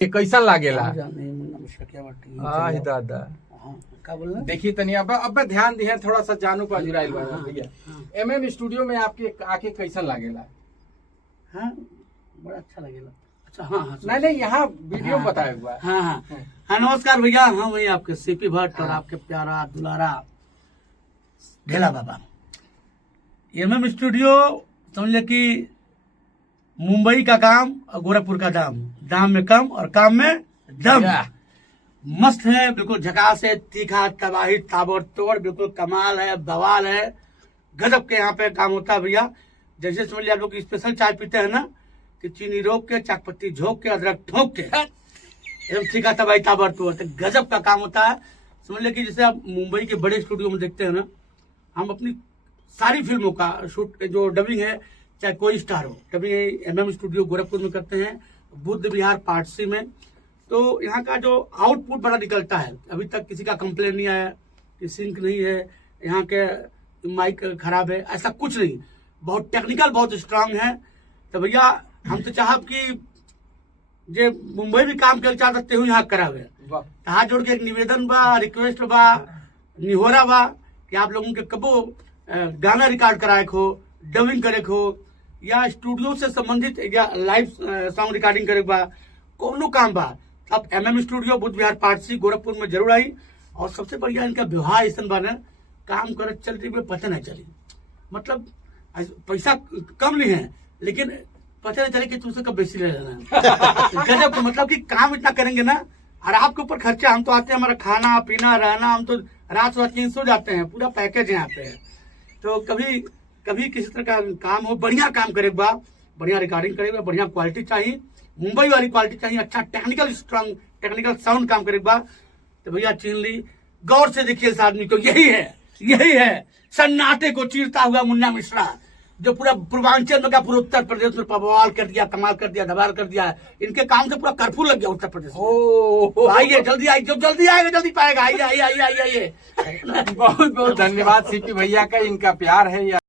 कैसा लागेला? हाँ, दादा का बोलना? देखिए तनी अब ध्यान दिए थोड़ा सा जानू का जुराइल बा भैया। एमएम स्टूडियो में आपके आके कैसा लागेला? हाँ, बड़ा अच्छा लगेगा। अच्छा, हाँ हाँ, नहीं यहाँ वीडियो बताया हुआ। हाँ हाँ हाँ, नमस्कार भैया। हाँ, वही आपके सीपी भट्ट और आपके प्यारा दुलारा ढेला बाबा। एमएम स्टूडियो समझ कि मुंबई का काम और गोरखपुर का दाम में कम और काम में दम। मस्त है, बिल्कुल झकास है, तीखा तबाही ताबड़तोड़, बिल्कुल कमाल है, बवाल है, गजब के यहाँ पे काम होता है भैया। जैसे समझ लिया लोग स्पेशल चाय पीते हैं ना, कि चीनी रोक के, चाकपत्ती झोंक के, अदरक ठोक के, एकदम तीखा तबाही ताबड़तोड़, तो गजब का काम होता है। समझ लिया कि जैसे आप मुंबई के बड़े स्टूडियो में देखते हैं ना, हम अपनी सारी फिल्मों का शूट जो डबिंग है, चाहे कोई स्टार हो, डबिंग एमएम स्टूडियो गोरखपुर में करते हैं, बुद्ध विहार पार्ट सी में। तो यहाँ का जो आउटपुट बड़ा निकलता है। अभी तक किसी का कंप्लेन नहीं आया कि सिंक नहीं है, यहाँ के माइक खराब है, ऐसा कुछ नहीं। बहुत टेक्निकल, बहुत स्ट्रांग है। तो भैया हम तो चाहब कि जे मुंबई भी काम कर चाहते हो यहाँ करावे। हाथ जोड़ के एक निवेदन बा, रिक्वेस्ट बा, निहोरा बा कि आप लोगों के कबो गाना रिकॉर्ड कराए हो, डबिंग करे हो, या स्टूडियो से संबंधित या लाइव सॉन्ग रिकॉर्डिंग करे बा, कोनो काम बा, अब एमएम स्टूडियो बुद्ध विहार पार्ट सी गोरखपुर में जरूर आई। और सबसे बढ़िया इनका व्यवहार ऐसा बना, काम करे चलती हुए पता नहीं चली। मतलब पैसा कम नहीं है, लेकिन पता नहीं चले कि तुमसे कब बेसी ले लेना। गजब, मतलब कि काम इतना करेंगे ना, और आपके ऊपर खर्चा। हम तो आते हैं, हमारा खाना पीना रहना, हम तो रात सो जाते हैं, पूरा पैकेज यहाँ पे है। तो कभी किसी तरह का काम हो, बढ़िया काम करे बा, बढ़िया रिकॉर्डिंग करे बा, बढ़िया क्वालिटी चाहिए, मुंबई वाली क्वालिटी चाहिए, अच्छा टेक्निकल स्ट्रांग टेक्निकल साउंड काम करे बा। तो भैया चीन ली, गौर से देखिए इस आदमी को। यही है सन्नाटे को चीरता हुआ मुन्ना मिश्रा, जो पूरा पूर्वांचल में, पूरा उत्तर प्रदेश में बवाल कर दिया, कमाल कर दिया, धमाल कर दिया। इनके काम से पूरा कर्फ्यू लग गया उत्तर प्रदेश में। आइए जल्दी आइए, जो जल्दी आएगा जल्दी पाएगा। आइए। बहुत बहुत धन्यवाद सीपी भैया का, इनका प्यार है।